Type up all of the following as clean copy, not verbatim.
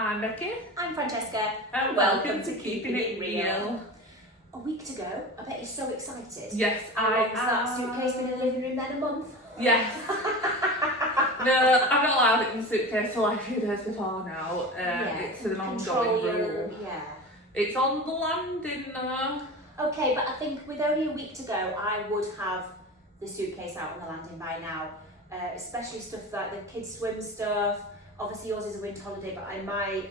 I'm Becky. I'm Francesca. And welcome to Keeping It Real. A week to go. I bet you're so excited. Yes, I am. That suitcase been in the living room then a month? Yes. No, I'm not allowed it in the suitcase till like a few days before now. It's an ongoing rule. Yeah. It's on the landing now. Okay, but I think with only a week to go, I would have the suitcase out on the landing by now. Especially stuff like the kids' swim stuff. Obviously yours is a winter holiday, but I might,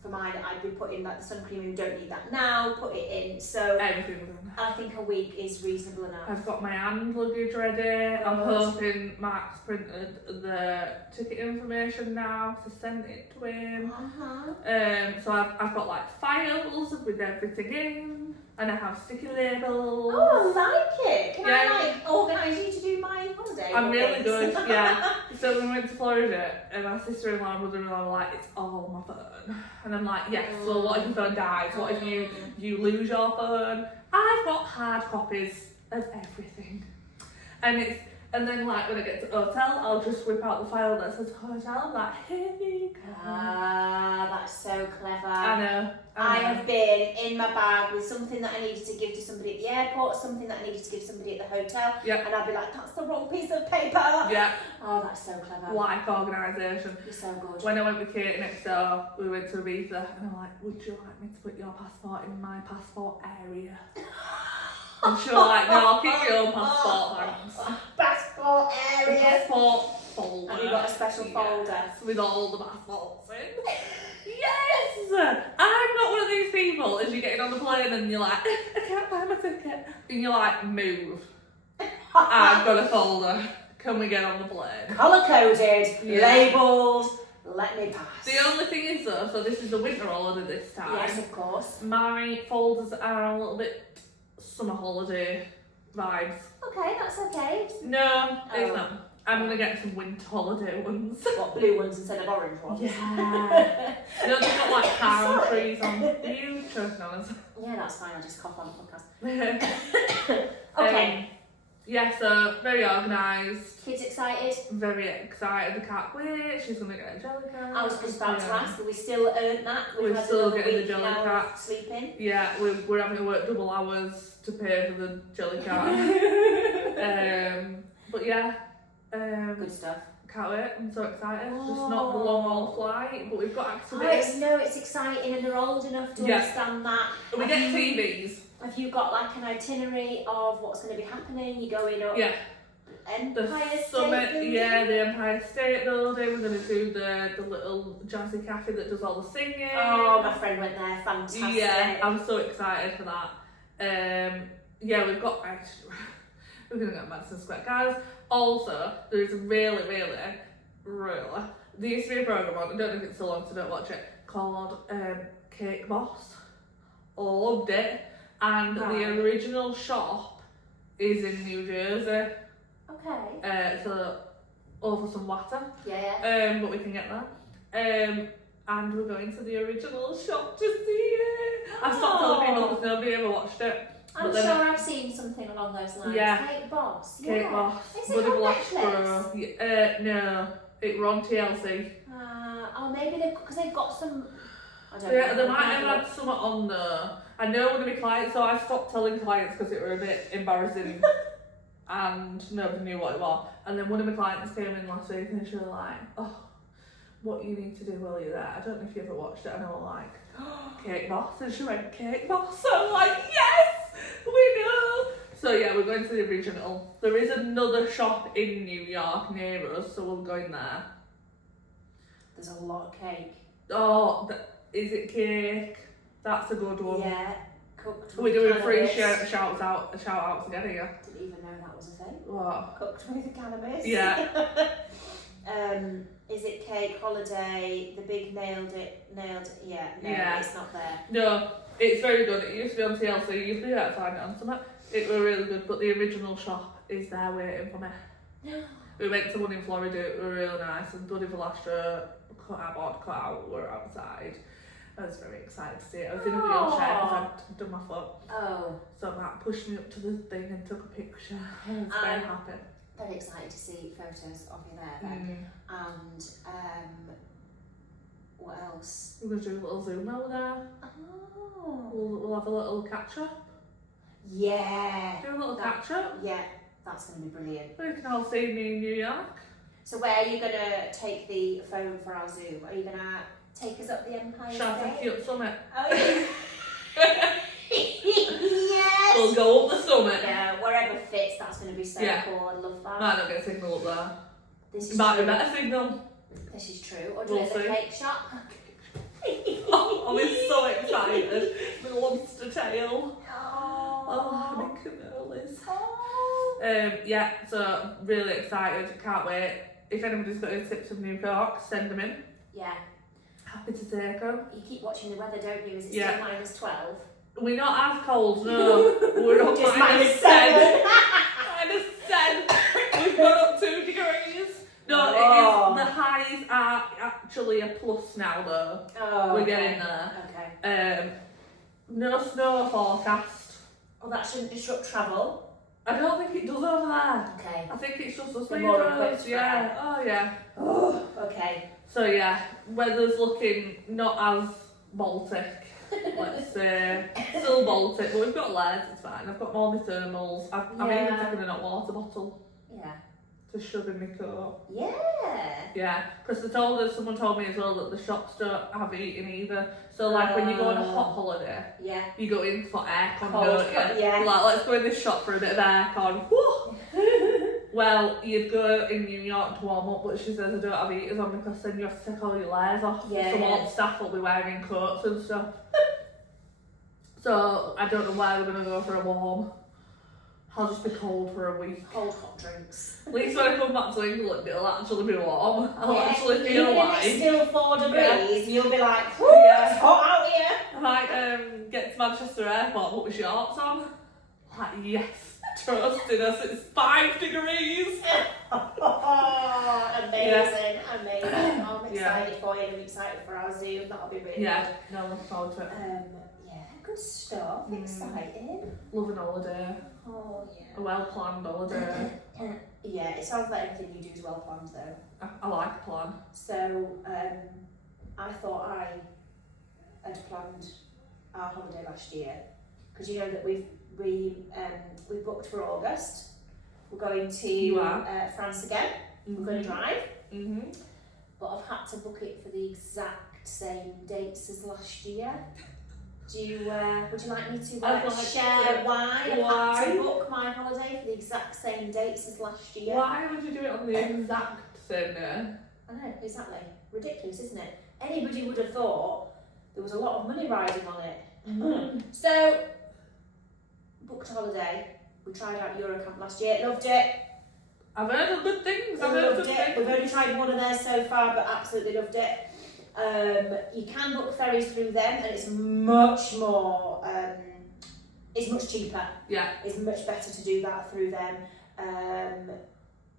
for mine, I'd be putting like the sun cream in, don't need that now, put it in. So everything was in. I think a week is reasonable enough. I've got my hand luggage ready. I'm hoping Mark's printed the ticket information now to send it to him. So I've got like files with everything in, and I have sticky labels. Oh, I like it. Can I organise you to do my holiday? I'm really good, yeah. So when we went to Florida, and my sister-in-law and brother-in-law were like, it's all my phone. And I'm like, yes, so what if your phone dies? What if you lose your phone? I've got hard copies of everything. And then like when I get to the hotel, I'll just whip out the file that says hotel. I'm like, here you go. Ah, that's so clever. I know. I have been in my bag with something that I needed to give to somebody at the airport, something that I needed to give somebody at the hotel. Yep. And I'd be like, that's the wrong piece of paper. Yeah. Oh, that's so clever. Like organisation. You're so good. When I went with Kate next door, we went to Ibiza, and I'm like, would you like me to put your passport in my passport area? And she was like, no, I'll keep your own passport, thanks. Passport area. Passport folder. Have you got a special folder? Yes, with all the passports in. Yes! I'm not one of these people, as you're getting on the plane and you're like, I can't find my ticket. And you're like, move. I've got a folder. Can we get on the plane? Colour-coded, labelled, let me pass. The only thing is though, so this is the winter holiday this time. Yes, of course. My folders are a little bit summer holiday vibes. Okay, that's okay. No, it's not. I'm going to get some winter holiday ones. What, blue ones instead of orange ones? Yeah. No, they've got like palm trees on. You choking on us. Yeah, that's fine. I'll just cough on the podcast. Okay. Yeah, so very organised. Kids excited? Very excited. I can't wait. She's going to get a jelly cat. I was just about to ask, are we still earned that? We're still getting the jelly cat. Sleeping? Yeah, we're having to work double hours to pay for the jelly cat. But yeah. Good stuff. Can't wait, I'm so excited. It's just not the long haul flight, but we've got activities. It's exciting and they're old enough to understand that. We get TVs. Have you got like an itinerary of what's going to be happening? You're going up Empire State Building? Yeah, the Empire State Building. We're going to do the little jazzy cafe that does all the singing. Oh, my friend went there, fantastic. Yeah, I'm so excited for that. Yeah, we've got... We're going to go to Madison Square Gardens. Also, there's really, there used to be a programme on, I don't know if it's still on, so don't watch it, called Cake Boss. Loved it. And the original shop is in New Jersey. Okay. So, over some water. Yeah. But we can get that. And we're going to the original shop to see it. I've stopped telling people because nobody ever watched it. I'm sure I've seen something along those lines. Yeah. Cake Boss. Cake Boss. Is it on Netflix? No, it were on TLC. Maybe because they've got some. I don't know. They might have had something on there. I know we're going to be clients, so I stopped telling clients because it were a bit embarrassing and nobody knew what it was. And then one of my clients came in last week and she was like, oh, what you need to do while you're there. I don't know if you ever watched it. And I was like, Cake Boss. And she went, Cake Boss. So I'm like, yes! We know! So yeah, we're going to the original. There is another shop in New York near us, so we'll go in there. There's a lot of cake. Oh, is it cake? That's a good one. Yeah, cooked with We're doing free cannabis. shout outs together here. Didn't even know that was a thing. What? Cooked with cannabis. Yeah. Is it cake holiday? The big nailed it. Yeah. No, it's not there. No. It's very good. It used to be on TLC. You used to be able to find it on something. It was really good, but the original shop is there waiting for me. We went to one in Florida. It was really nice. And Duddy Velastra cut out. We're outside. I was very excited to see it. I was in a wheelchair because I'd done my foot. Oh. So Matt pushed me up to the thing and took a picture. I was very happy. Very excited to see photos of you there then. And what else? We're going to do a little Zoom over there. Oh. We'll have a little catch up. Yeah. Do a little catch up. Yeah, that's going to be brilliant. We can all see me in New York. So where are you going to take the phone for our Zoom? Are you going to take us up the Empire Shall I State? take you up summit? Oh, yeah. Yes! We'll go up the summit. Yeah, wherever fits, that's going to be so Yeah. cool. I love that. Might not get a signal up there. This is Might be true. better signal. This is true. Or do We'll it at the see. cake shop. I'm so excited. My lobster tail. Oh, Oh. my cannolis. Oh. Yeah, so really excited. Can't wait. If anybody's got any tips of New York, send them in. Yeah. Happy to take them. You keep watching the weather, don't you? Is it Yeah. still -12? We're not as cold, no. We're not Just -10. -7. -10. We've gone up 2 degrees. No, Oh. it is, the highs are actually a plus now though. Oh, We're okay. getting there. Okay. No snow forecast. Well, that shouldn't disrupt travel. I don't think it does over there. Okay. I think it's just us We're more weirdos. equipped for Yeah. it. Oh yeah. Oh, okay. So yeah, weather's looking not as Baltic. Let's say still Baltic, but we've got layers. It's fine. I've got all my thermals. I'm even Yeah. taking a hot water bottle Yeah. to shove in my coat. Yeah. Yeah, because someone told me as well that the shops don't have heating either. So like when you go on a hot holiday, Yeah. you go in for aircon, Cold, don't you? yeah. Like, let's go in this shop for a bit of aircon. Woo! Well, you'd go in New York to warm up, but she says I don't have heaters on because then you have to take all your layers off. Yeah, Some yeah. old staff will be wearing coats and stuff. So I don't know why we're gonna go for a warm. I'll just be cold for a week. Cold hot drinks. At least when I come back to England, it'll actually be warm. I'll Yeah, actually feel even like if it's still 4 degrees, you'll be like, whoo, Yeah. it's hot out here. I might get to Manchester Airport, put my shorts on. Like, yes, trusting us, it's 5 degrees. Oh, amazing, amazing. Oh, I'm Yeah. excited for you. I'm excited for our Zoom. That'll be really Yeah, good. no, looking forward to it. Yeah, good stuff. Exciting. Love an holiday, Oh, a yeah. well planned holiday. Yeah, it sounds like everything you do is well planned though. I like a plan. So, I thought I had planned our holiday last year because you know that we booked for August. We're going You to are. France again. We're going to drive, Mm-hmm. but I've had to book it for the exact same dates as last year. Would you like me to I'd like share to- why I've had why? to book my holiday for the exact same dates as last year? Why would you do it on the exact same day? I know, exactly. Ridiculous, isn't it? Anybody would have thought there was a lot of money riding on it. Mm-hmm. So, booked a holiday. We tried out Eurocamp last year, loved it. I've heard of good things. I've heard Loved good it. We've things. only tried one of theirs so far, but absolutely loved it. You can book ferries through them, and it's much more. It's much cheaper. Yeah. It's much better to do that through them.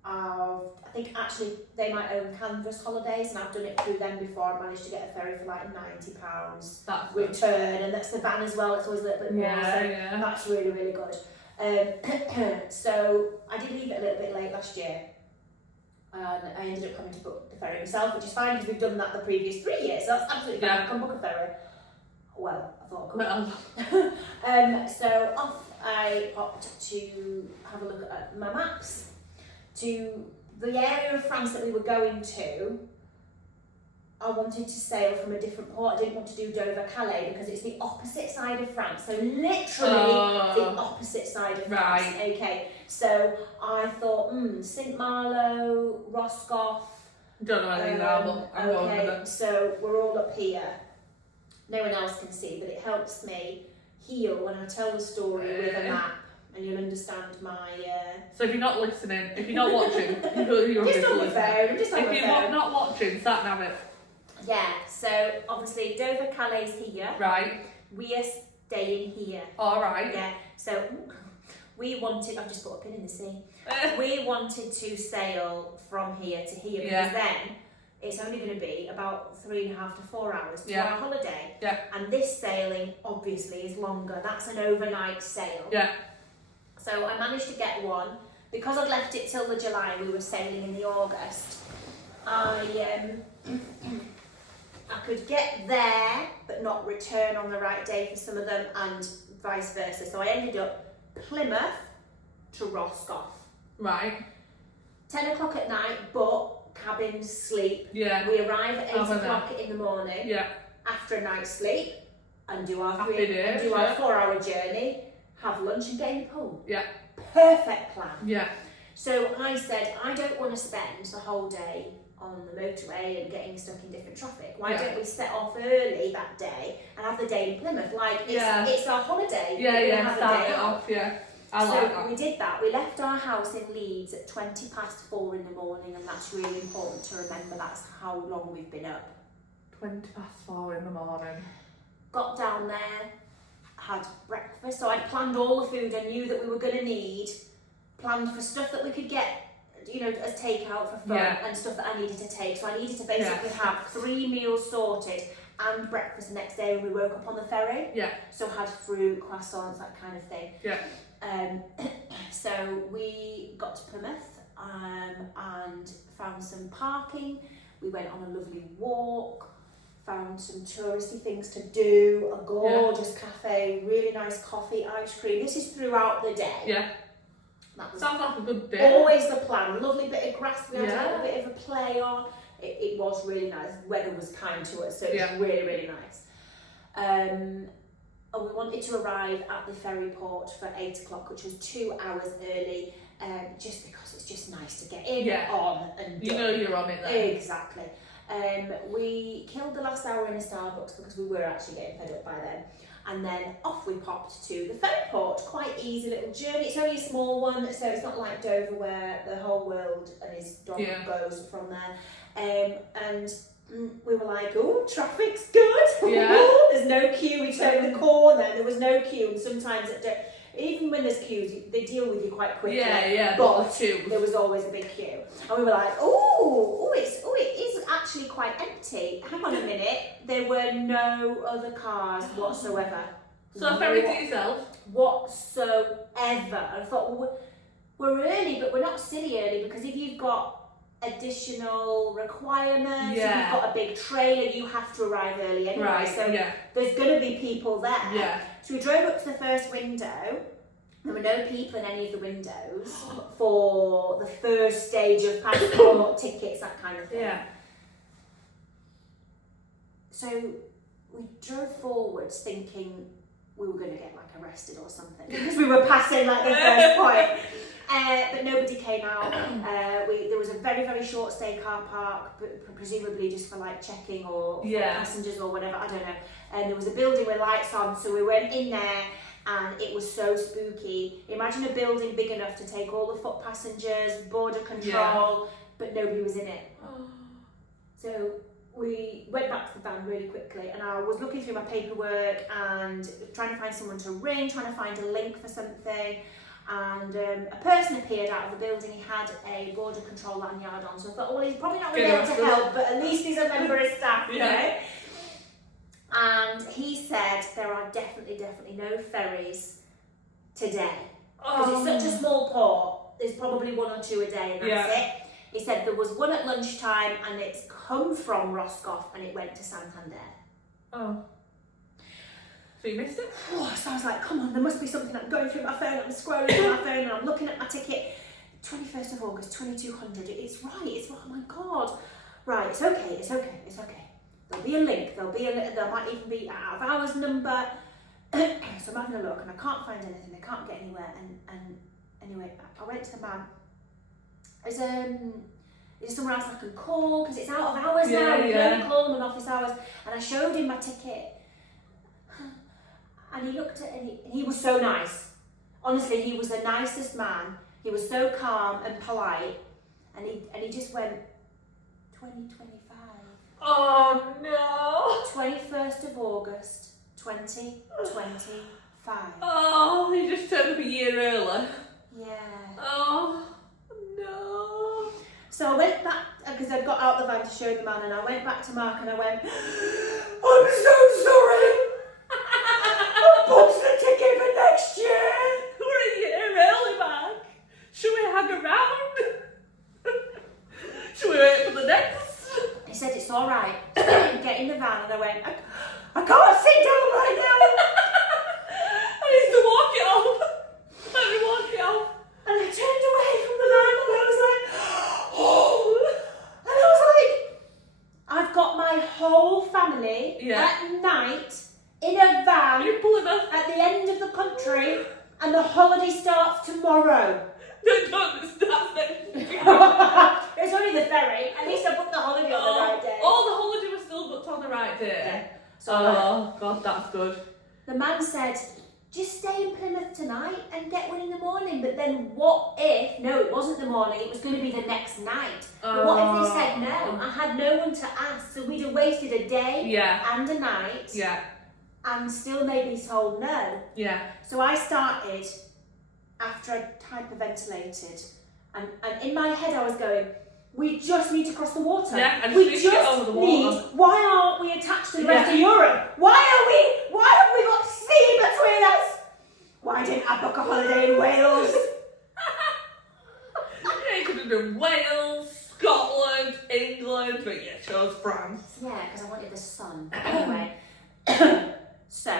I think actually they might own Canvas Holidays, and I've done it through them before. I managed to get a ferry for like £90 That's good. return, and that's the van as well. It's always a little bit more. Yeah, So yeah. that's really, really good. So I did leave it a little bit late last year. I ended up coming to book the ferry myself, which is fine because we've done that the previous 3 years. So that's absolutely fine. Yeah. I can book a ferry. Well, I thought I could. Well, So off I popped to have a look at my maps to the area of France that we were going to. I wanted to sail from a different port. I didn't want to do Dover-Calais because it's the opposite side of France. So literally the opposite side of France. Right. Okay. So I thought, St Malo, Roscoff. don't know where these are, but I'm going with Okay, it. so we're all up here. No one else can see, but it helps me heal when I tell the story with a map, and you'll understand my. So if you're not listening, if you're not watching, you're Just on the listening. phone. Just on If the you're phone. not watching, sat nav it. Yeah. So obviously Dover Calais here. Right. We are staying here. All right. Yeah. So we wanted. I've just put a pin in the sea. We wanted to sail from here to here because then it's only going to be about 3.5 to 4 hours to our holiday. Yeah. And this sailing obviously is longer. That's an overnight sail. Yeah. So I managed to get one. Because I'd left it till the July, we were sailing in the August. I could get there but not return on the right day for some of them, and vice versa. So I ended up Plymouth to Roscoff. Right. 10 o'clock at night, but cabins, sleep. Yeah. We arrive at 8 Have a o'clock in the morning Yeah. after a night's sleep and do our Happy days, our yeah. 4-hour journey, have lunch and get in the pool. Yeah. Perfect plan. Yeah. So I said, I don't want to spend the whole day on the motorway and getting stuck in different traffic. Why don't we set off early that day and have the day in Plymouth? Like, it's our holiday. Yeah, we yeah, have start a day it off, yeah. I so like that. we did that. We left our house in Leeds at 4:20 in the morning, and that's really important to remember. That's how long we've been up. 4:20 in the morning. Got down there, had breakfast. So I'd planned all the food I knew that we were going to need, planned for stuff that we could get, you know, as takeout for fun, and stuff that I needed to take. So I needed to basically have 3 meals sorted and breakfast the next day when we woke up on the ferry. Yeah. So had fruit, croissants, that kind of thing. Yeah. So we got to Plymouth and found some parking. We went on a lovely walk, found some touristy things to do, a gorgeous cafe, really nice coffee, ice cream. This is throughout the day. Yeah. That was Sounds like a good day. always the plan. Lovely bit of grass, we had a Yeah. little bit of a play on. It was really nice. The weather was kind to us, so it was really, really nice. And we wanted to arrive at the ferry port for 8 o'clock, which was 2 hours early, just because it's just nice to get in, on, and You done. know you're on it then. Exactly. We killed the last hour in a Starbucks because we were actually getting fed up by then. And then off we popped to the ferry port. Quite easy little journey. It's only a small one, so it's not like Dover where the whole world and his dog goes from there. And we were like, oh, traffic's good. Yeah. There's no queue. We turned the corner, there was no queue. And sometimes, even when there's queues, they deal with you quite quickly. Yeah, But there was always a big queue. And we were like, it is actually quite empty. Hang on a minute. There were no other cars whatsoever. So a ferry to yourself? Whatsoever. I thought, well, we're early, but we're not silly early, because if you've got additional requirements, if you've got a big trailer, you have to arrive early anyway. Right, so there's going to be people there. Yeah. So we drove up to the first window. There were no people in any of the windows for the first stage of passport, tickets, that kind of thing. Yeah. So we drove forwards thinking we were going to get like arrested or something because we were passing like the first point. But nobody came out. There was a very, very short stay car park, presumably just for like checking or for passengers or whatever, I don't know. And there was a building with lights on, so we went in there and it was so spooky. Imagine a building big enough to take all the foot passengers, border control, but nobody was in it. So we went back to the van really quickly, and I was looking through my paperwork and trying to find someone to ring, trying to find a link for something. And a person appeared out of the building. He had a border control lanyard on, so I thought, well, he's probably not going to be able to help, but at least he's a member of staff, you know. And he said there are definitely no ferries today, because it's such a small port. There's probably 1 or 2 a day, and that's it. He said there was one at lunchtime, and it's come from Roscoff, and it went to Santander. Oh. So you missed it? So I was like, come on, there must be something. I'm going through my phone, I'm scrolling through my phone, and I'm looking at my ticket. 21st of August, 2200. It's right, oh my God. Right, it's okay. There'll be a link, there might even be an out of hours number. So I'm having a look, and I can't find anything, I can't get anywhere. And anyway, I went to the man. Is there somewhere else I can call? Because it's out of hours now, you can only call them in office hours. And I showed him my ticket. And he looked at it, and he was so nice. Honestly, he was the nicest man. He was so calm and polite. And he just went, 2025. Oh no. 21st of August, 2025. Oh, he just turned up a year early. Yeah. Oh no. So I went back, because I got out the van to show the man, and I went back to Mark and I went, I'm so sorry. I booked the ticket for next year. We're a year early, Mark. Should we hang around? Should we wait for the next? He said it's all right. Get in the van, and I went, I can't sit down right now. I need to walk it off. Let me walk it off. And I turned away from the van, and I was like, oh. And I was like, I've got my whole family at night in a van at the end of the country, and the holiday starts tomorrow. No, it starts next week. It's only the ferry. At least I booked the holiday on the right day. Oh, the holiday was still booked on the right day. Yeah. So God, that's good. the man said, just stay in Plymouth tonight and get one in the morning. But then what if, no, it wasn't the morning, it was going to be the next night. But what if they said no? I had no one to ask, so we'd have wasted a day and a night and still maybe told no. Yeah. So I started, after I hyperventilated, and in my head I was going, we just need to cross the water. Yeah, and we just get over the water. Why aren't we attached to the rest of Europe? Why have we got sea between us? Why didn't I book a holiday in Wales? You could have done Wales, Scotland, England, but you chose France. Yeah, because I wanted the sun. Anyway, so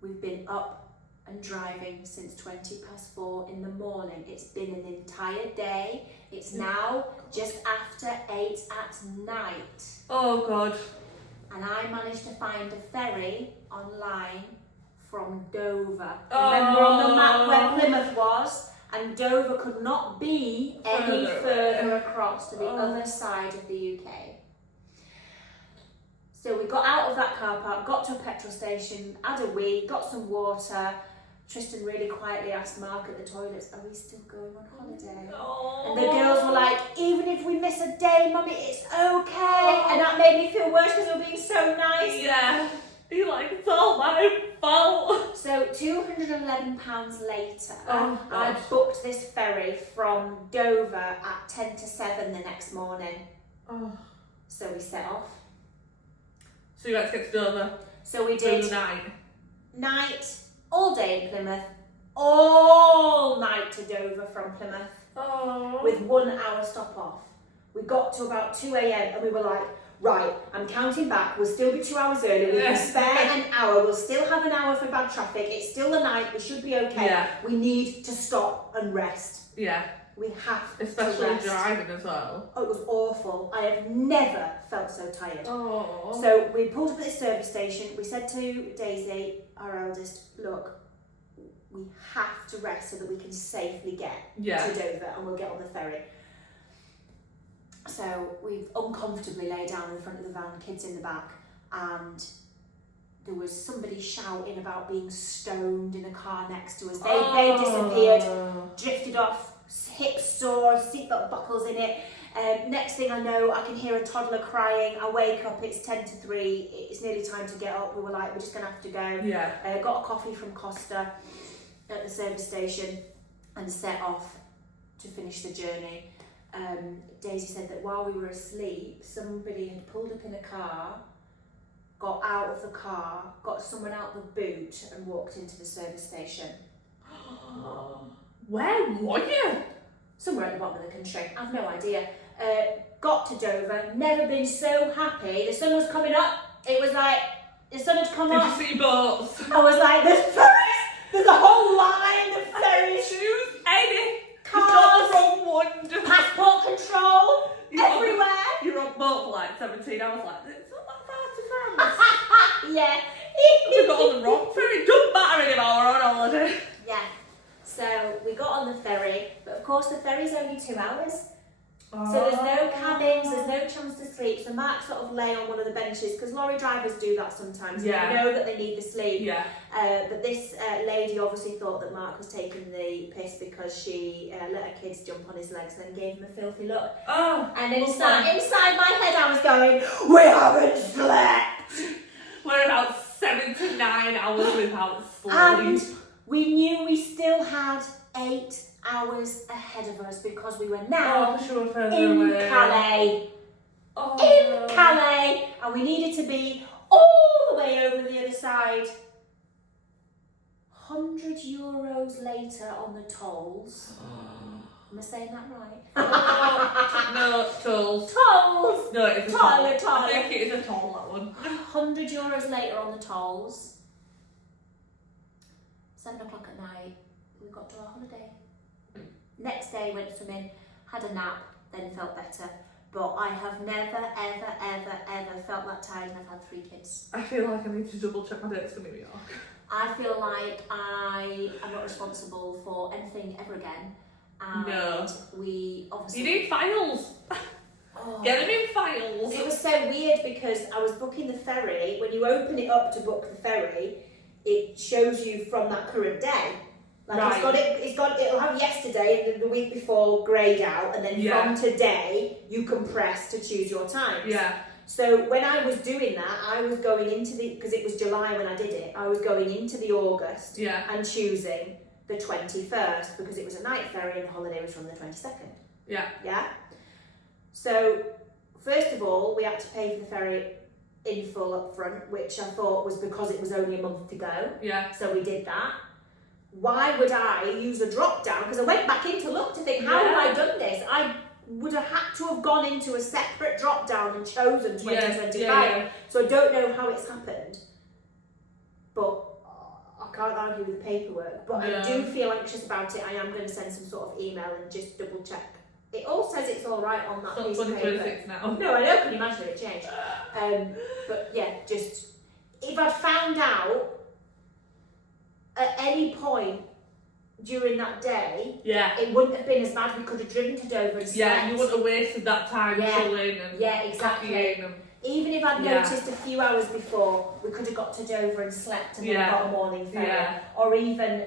we've been up and driving since 4:20 in the morning. It's been an entire day. It's now just after 8 at night. Oh God. And I managed to find a ferry online from Dover. Remember on the map where Plymouth was? And Dover could not be any further across to the other side of the UK. So we got out of that car park, got to a petrol station, had a wee, got some water. Tristan really quietly asked Mark at the toilets, are we still going on holiday? Oh. And the girls were like, even if we miss a day, Mummy, it's okay. And that made me feel worse because they were being so nice. Yeah. You're like, it's all my fault. So £211 later, I booked this ferry from Dover at 7:50 the next morning. Oh. So we set off. So you had to get to Dover? So we did night, all day in Plymouth, all night to Dover from Plymouth, with 1 hour stop off. We got to about 2 a.m. and we were like, right, I'm counting back, we'll still be 2 hours early, we can spare an hour, we'll still have an hour for bad traffic, it's still the night, we should be okay. Yeah. We need to stop and rest. Yeah. We have Especially to rest. driving as well. Oh, it was awful. I have never felt so tired. Oh. So we pulled up at this service station, we said to Daisy, our eldest, look, we have to rest so that we can safely get to Dover and we'll get on the ferry. So we've uncomfortably laid down in front of the van, kids in the back, and there was somebody shouting about being stoned in a car next to us. They disappeared, drifted off, hips sore, seatbelt buckles in it. Next thing I know, I can hear a toddler crying. I wake up, it's 2:50, it's nearly time to get up. We were like, we're just going to have to go. Yeah. Got a coffee from Costa at the service station and set off to finish the journey. Daisy said that while we were asleep, somebody had pulled up in a car, got out of the car, got someone out the boot and walked into the service station. Where were you? Somewhere at the bottom of the country, I've no idea. Got to Dover, never been so happy. The sun was coming up, it was like, the sun had come up. Did you see boats? I was like, there's ferries! There's a whole line of ferries. Choose any. Cars. You got the wrong one. Passport control, everywhere. You're on boat for like 17 hours, like, it's not that far to France. Yeah. We got on the wrong ferry. It doesn't matter anymore, we're on holiday. Yeah. So we got on the ferry, but of course the ferry's only 2 hours. So there's no cabins, there's no chance to sleep. So Mark sort of lay on one of the benches, because lorry drivers do that sometimes. Yeah. They know that they need the sleep. Yeah. But this lady obviously thought that Mark was taking the piss because she let her kids jump on his legs and then gave him a filthy look. Oh. And inside my head I was going, we haven't slept. We're about 7 to 9 hours without sleep. And we knew we still had 8 hours ahead of us because we were now in Calais. Calais, and we needed to be all the way over the other side. €100 later on the tolls. Am I saying that right? Oh, no, it's tolls. Tolls! No, it's a Toll. toll. I think it is a toll, that one. €100 later on the tolls. 7 o'clock at night, we got to our holiday. Next day, went swimming, had a nap, then felt better. But I have never, ever, ever, ever felt that tired, and I've had 3 kids. I feel like I need to double check my dates for New York. I feel like I am not responsible for anything ever again. And No. we obviously... You need files. Oh. Get them in files. It was so weird because I was booking the ferry. When you open it up to book the ferry, it shows you from that current day. Like Right. it'll have yesterday and the week before greyed out, and then from today you can press to choose your times. Yeah. So when I was doing that, I was going into because it was July when I did it, I was going into the August and choosing the 21st because it was a night ferry and the holiday was from the 22nd. Yeah. Yeah? So, first of all, we had to pay for the ferry in full up front, which I thought was because it was only a month to go. Yeah. So we did that. Why would I use a drop down? Because I went back in to look to think, how have I done this? I would have had to have gone into a separate drop down and chosen 2025. Yeah. So I don't know how it's happened. But I can't argue with the paperwork. But I do feel anxious about it. I am going to send some sort of email and just double check. It all says it's all right on that piece of paper. 2026 now. No, I know, can you imagine it changed? But yeah, just if I'd found out at any point during that day, it wouldn't have been as bad. We could have driven to Dover and slept. Yeah, you wouldn't have wasted that time chilling and exactly. and Even if I'd noticed a few hours before, we could have got to Dover and slept and then got a morning ferry, or even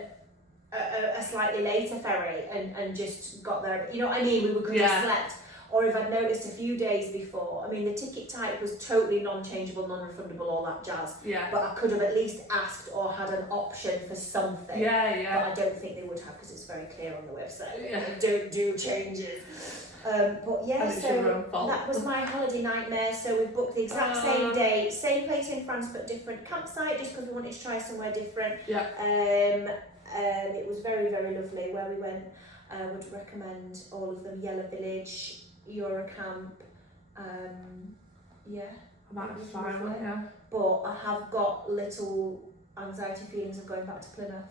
a slightly later ferry and just got there. You know what I mean? We could have slept. Or if I'd noticed a few days before. I mean, the ticket type was totally non-changeable, non-refundable, all that jazz. Yeah. But I could have at least asked or had an option for something. Yeah. But I don't think they would have because it's very clear on the website. Yeah. Don't do changes. But yeah, so that was my holiday nightmare. So we booked the exact same day, same place in France, but different campsite, just because we wanted to try somewhere different. Yeah. It was very, very lovely where we went. I would recommend all of them: Yellow Village, Eurocamp. Yeah. I might have to find one, yeah. But I have got little anxiety feelings of going back to Plymouth.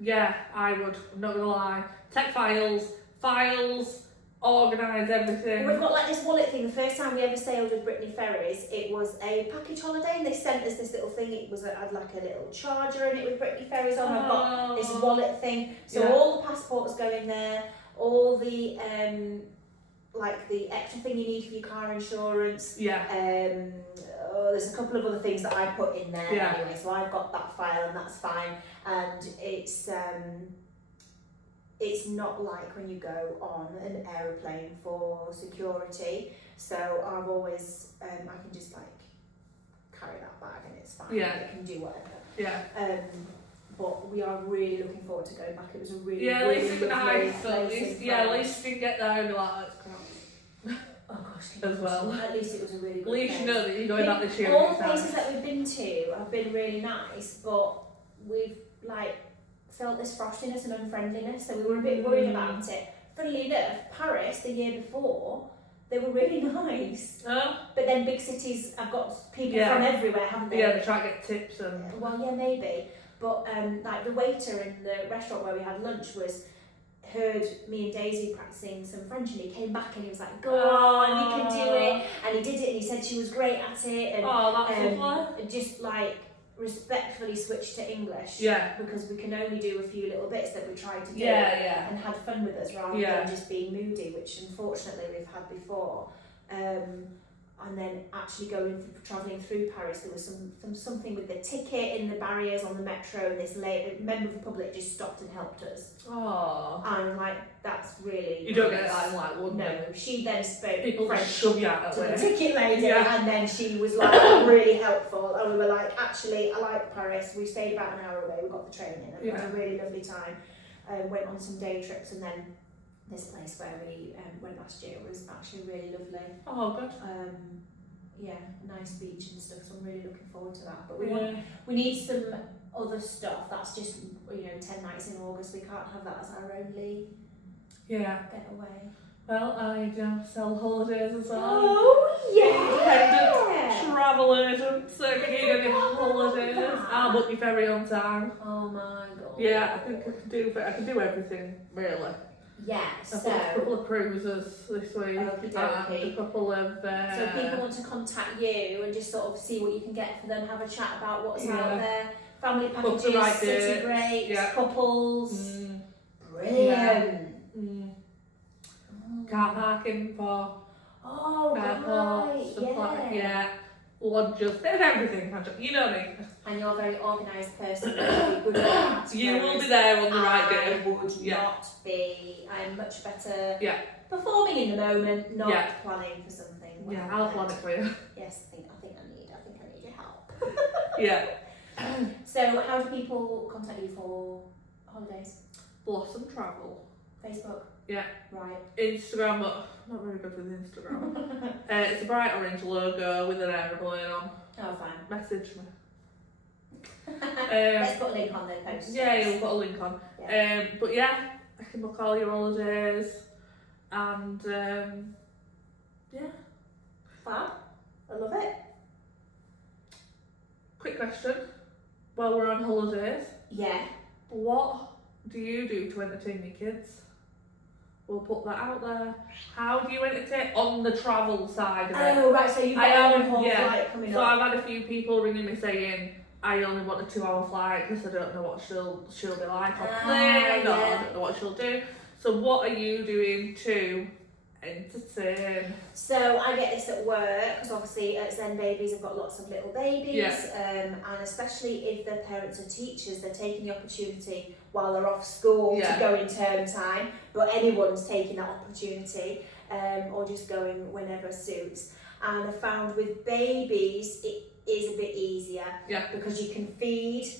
Yeah, I would. I'm not gonna lie. Take files, organise everything. We've got like this wallet thing. The first time we ever sailed with Brittany Ferries, it was a package holiday, and they sent us this little thing. It was had like a little charger in it with Brittany Ferries on. I've got this wallet thing, so all the passports go in there, all the like the extra thing you need for your car insurance. Yeah. There's a couple of other things that I put in there anyway, so I've got that file and that's fine. And it's not like when you go on an aeroplane for security. So I've always I can just like carry that bag and it's fine. Yeah. It can do whatever. Yeah. But we are really looking forward to going back. It was a really at least really it's nice. place At least you can get there and be like, that's crap. Oh gosh, As well. At least it was a really good At least place. you know that you're going back this year. All the places that we've been to have been really nice, but we've like felt this frostiness and unfriendliness, so we were a bit worried about it. Funnily enough, Paris the year before, they were really nice. But then big cities have got people from everywhere, haven't they? Yeah, they try to get tips and... Well, yeah, maybe. But like the waiter in the restaurant where we had lunch heard me and Daisy practicing some French, and he came back and he was like, go on, you can do it. And he did it, and he said she was great at it. And that's lovely. just like respectfully switched to English. Yeah. Because we can only do a few little bits that we tried to do and had fun with us rather than just being moody, which unfortunately we've had before. And then actually travelling through Paris, there was something with the ticket in the barriers on the metro, and this member of the public just stopped and helped us. Oh. And like, that's really You don't get it like that, would No, she then spoke people French shove you out to that the way. ticket lady, and then she was like really helpful, and we were like, actually, I like Paris. We stayed about an hour away, we got the train in, and we had a really lovely time. Went on some day trips, and then this place where we went last year was actually really lovely. Oh, good. Nice beach and stuff, so I'm really looking forward to that. But we need some other stuff. That's just 10 nights in August. We can't have that as our only Yeah. get away. Well, I sell holidays as well. Oh yeah! Independent travel agent, so if you need any Oh, holidays, that. I'll book your ferry on time. Oh my god. Yeah, I think I can do everything really. Yeah, I've got a couple of cruises this week and a couple of. So if people want to contact you and just sort of see what you can get for them, have a chat about what's out there, family packages, the right city dates, breaks, couples. Brilliant. Yeah. Car parking for airports, stuff like that. Lodges, there's everything. You know me. And you're a very organised person. You'll be good at that. You will be there on the right day. I would not be. I'm much better performing in the moment, not planning for something. Yeah, I'll plan it for you. Yes, I think I need your help. Yeah. So how do people contact you for holidays? Blossom Travel. Facebook? Yeah. Right. Instagram, but not very good with Instagram. It's a bright orange logo with an aeroplane on. Oh, fine. Message me. Let's put a link on the post. Yeah, you'll put a link on. Yeah. But yeah, I can book all your holidays and Fab. I love it. Quick question. While we're on holidays, Yeah. what do you do to entertain your kids? We'll put that out there. How do you entertain on the travel side of it? Oh, right, so you've got a whole flight coming So up. I've had a few people ringing me saying, I only want a 2-hour flight because I don't know what she'll be like on plane, or I don't know what she'll do. So what are you doing to entertain? So I get this at work because obviously at Zen Babies I've got lots of little babies, and especially if their parents are teachers, they're taking the opportunity while they're off school to go in term time, but anyone's taking that opportunity, or just going whenever suits. And I found with babies it is a bit easier because you can feed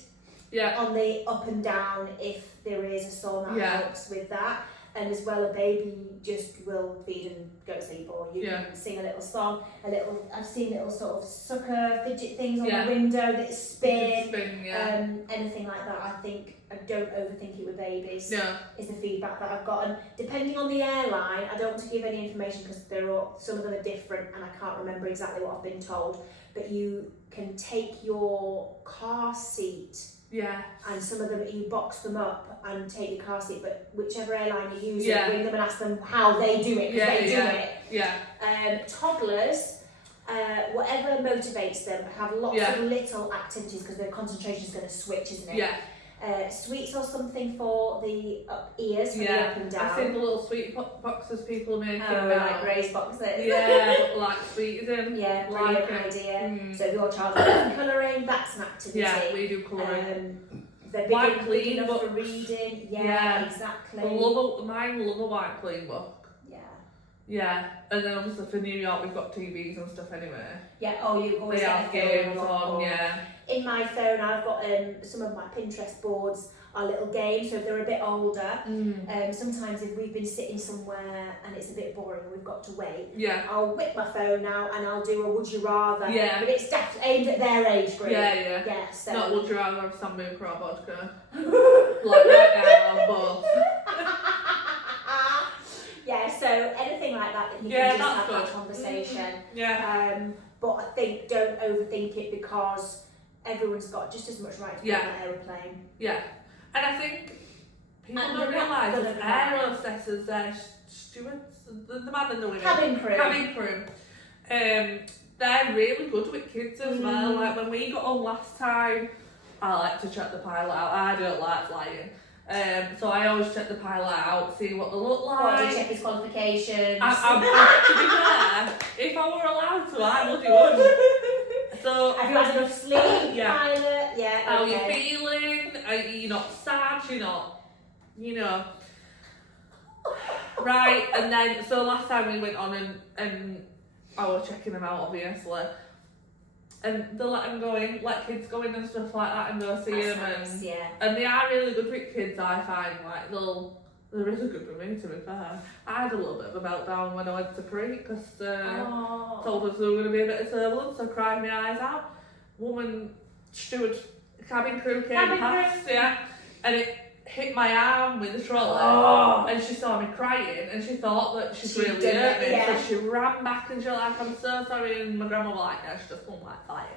on the up and down if there is a sore that helps with that. And as well, a baby just will feed and go to sleep, or you can sing a little song, I've seen little sort of sucker fidget things on the window that spin, anything like that. I don't overthink it with babies, is the feedback that I've gotten. Depending on the airline, I don't want to give any information because some of them are different and I can't remember exactly what I've been told, but you can take your car seat. Yeah. And some of them, you box them up and take your car seat, but whichever airline you use, you ring them and ask them how they do it, because they do it. Yeah. Toddlers, whatever motivates them, have lots of little activities because their concentration is going to switch, isn't it? Yeah. Sweets or something for the ears, for the up and down. I've seen the little sweet boxes people are making. Like raised boxes. Yeah, like sweets in. Yeah, brilliant idea. So if your child loves colouring, that's an activity. Yeah, we do colouring. They're big enough for reading. Yeah, exactly. Mine love a white clean book. Yeah, and then obviously for New York we've got TVs and stuff anyway. Yeah, you've always got games on, In my phone I've got some of my Pinterest boards are little games, so if they're a bit older, sometimes if we've been sitting somewhere and it's a bit boring and we've got to wait, I'll whip my phone out and I'll do a would you rather, but it's aimed at their age group. Yeah, so. Not would you rather have sambuca or vodka, like right now, but... Yeah, so anything like that you can just have that conversation. But I think don't overthink it because everyone's got just as much right to be on an aeroplane. Yeah. And I think people don't realise that air hostesses, they're stewards, the man and the women. Cabin crew. They're really good with kids as well. Like when we got on last time, I like to check the pilot out. I don't like flying. So I always check the pilot out, see what they look like. What, do you check his qualifications? To be fair, if I were allowed to, I bloody would. So have you had enough sleep, pilot? Yeah. How are you feeling? Are you not sad? You're not, right? And then, so last time we went on and I was checking them out, obviously. And they'll let them go in, let kids go in and stuff like that and go see them. Nice, and they are really good with kids, I find. Like, they're really good with me, to be fair. I had a little bit of a meltdown when I went to Crete because told us there were going to be a bit of turbulence, so I cried my eyes out. Woman, steward, cabin crew came past, and hit my arm with the trolley, Oh. and she saw me crying, and she thought that she'd She'd really done hurt it, me, yeah. so she ran back and she was like, I'm so sorry, and my grandma was like, no, she just won't like fire.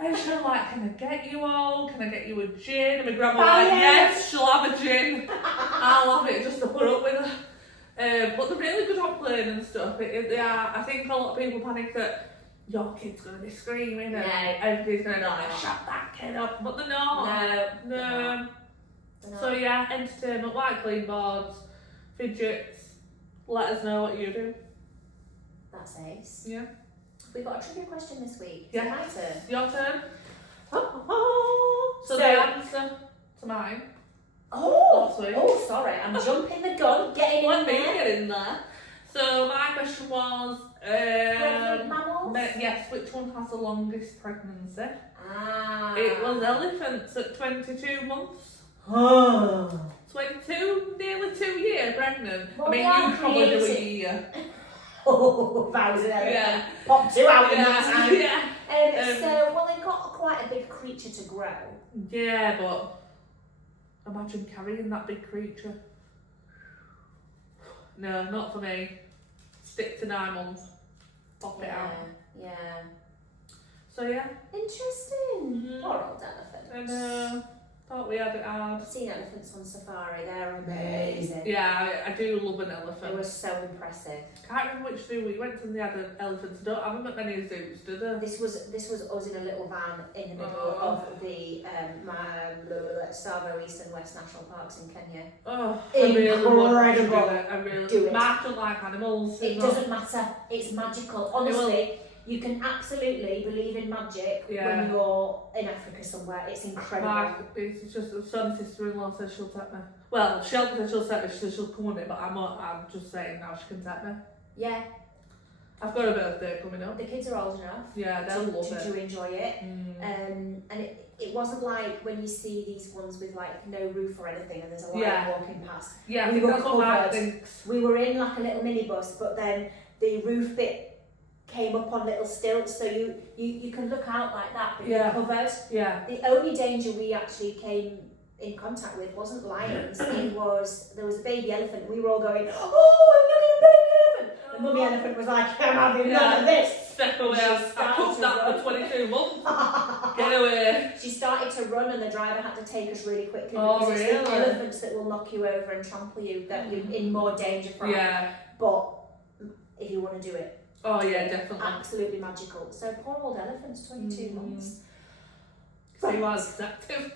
And she was like, can I get you all? Can I get you a gin? And my grandma was like, yes, she'll have a gin. I'll have it just to put up with her. But they're really good on playing and stuff. I think a lot of people panic that your kid's going to be screaming and everybody's going to like, shut that kid up, but they're not. No. So yeah, entertainment, white clean boards, fidgets. Let us know what you do. That's ace. Yeah. We've got a trivia question this week. Yeah. My turn. Your turn. So the answer to mine. Oh, sorry, I'm jumping the gun, getting Let in me there. get in there. So my question was, Pregnant mammals? yes, which one has the longest pregnancy? Ah. It was elephants at 22 months. 22, nearly 2 years pregnant. Well, I mean, they are you probably do a creative. year. Oh, if I was an elephant. Yeah. Pop 2 out in that time. Yeah. So, well, they've got quite a big creature to grow. Yeah, but imagine carrying that big creature. No, not for me. Stick to 9 months. Pop it out. Yeah. So yeah. Interesting. Mhm. Poor old elephant. And thought we had it hard. I've seen elephants on safari. They're amazing. Yeah, I do love an They elephant. were so impressive. Can't remember which zoo we went to and they had an elephant. I don't have them at many zoos, do they? This was us in a little van in the middle Oh. of the Savo East and West National Parks in Kenya. Oh, I really want to do Incredible. it. I really Do it. Mark don't like animals. It doesn't matter. It's magical. Honestly, you can absolutely believe in magic Yeah. when you're in Africa somewhere. It's incredible. Mark, it's just my sister-in-law says she'll take me. Well, she'll take me, she says she'll come with me, but I'm just saying now she can take me. Yeah, I've got a birthday coming up. the kids are old enough Yeah, they'll love it. to enjoy it. Mm. And it wasn't like when you see these ones with like no roof or anything and there's a lion Yeah. walking past. Yeah, I we think were that's what Mark covered. thinks. We were in like a little minibus, but then the roof bit came up on little stilts, so you can look out like that, but Yeah. you're covered. Yeah. The only danger we actually came in contact with wasn't lions. There was a baby elephant. We were all going, oh, I'm looking at a baby elephant. The mummy elephant was like, I'm having none of this. Step away. She I started cooked to that run. for 22 months. Get away. She started to run and the driver had to take us really quickly Oh, because it's the really? elephants that will knock you over and trample you that you're in more danger from. Yeah. But if you want to do it, Oh yeah, definitely. absolutely magical. So poor old elephants, 22 months. See why I was protective.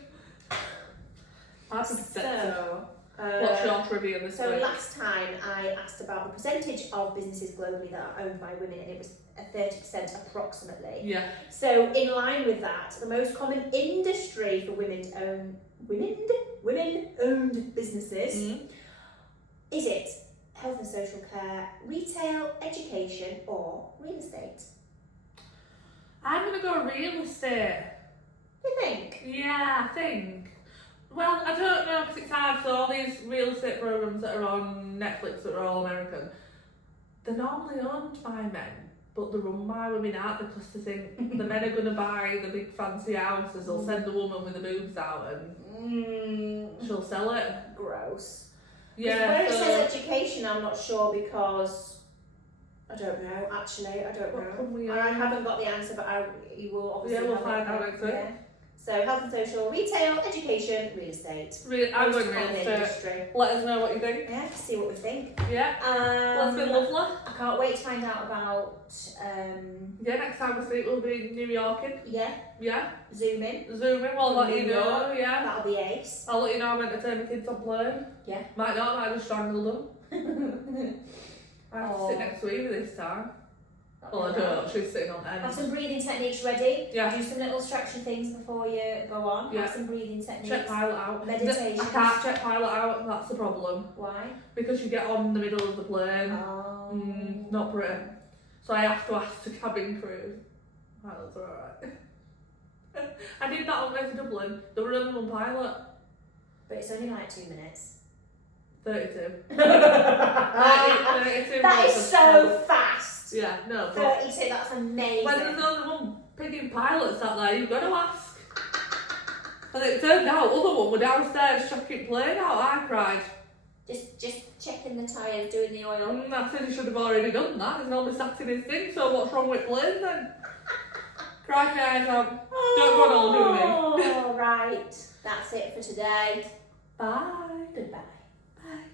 I'm protective. So, What's your trivia this so week? last time I asked about the percentage of businesses globally that are owned by women, and it was a 30% approximately. Yeah. So in line with that, the most common industry for women-owned businesses is it health and social care, retail, education, or real estate? I'm gonna go real estate. You think? Yeah, I think. Well, I don't know because it's hard. So all these real estate programs that are on Netflix that are all American, they're normally owned by men, but they're run by women, aren't they? Because they think the men are going to buy the big fancy houses. They'll send the woman with the boobs out and she'll sell it. Gross. Yeah. Where it so says education, I'm not sure because I don't know. Actually, I don't What know. can we I haven't got the answer, but you will obviously. Yeah, we'll have find it. out next week. Yeah. So health and social, retail, education, real estate. I'm Most going real common estate. industry. Let us know what you think. Yeah, see what we think. Yeah. That's been lovely. I can't wait to find out about Yeah, next time we speak we'll be New Yorking. yeah, Yeah. Zoom in. Zooming, we'll From let you New know, yeah. That'll be ace. I'll let you know when to turn the kids on plane. Yeah. Might not, might just strangle them. I have to sit next to Evie this time. Well, I don't, she's sitting on Have end. some breathing techniques ready. Yeah. Do some little stretching things before you go on. Yeah. Have some breathing techniques. Check pilot out. Meditations. I can't check pilot out, that's the problem. Why? Because you get on the middle of the plane. Oh. Not pretty. So I have to ask the cabin crew. Oh, that's alright. I did that on the way to Dublin. There were only one pilot. But it's only like 2 minutes. 32. 32 That is so fast. Yeah, no, but 32, that's amazing. when there's only one picking pilot sat there, you've got to ask. And it turned out other one were downstairs chucking plane out. I cried. Just checking the tyres, doing the oil. I said he should have already done that. He's normally sat in his thing, so what's wrong with plane then? Cried my eyes out. Don't go on holiday with me. Oh, right. That's it for today. Bye. Goodbye. Bye.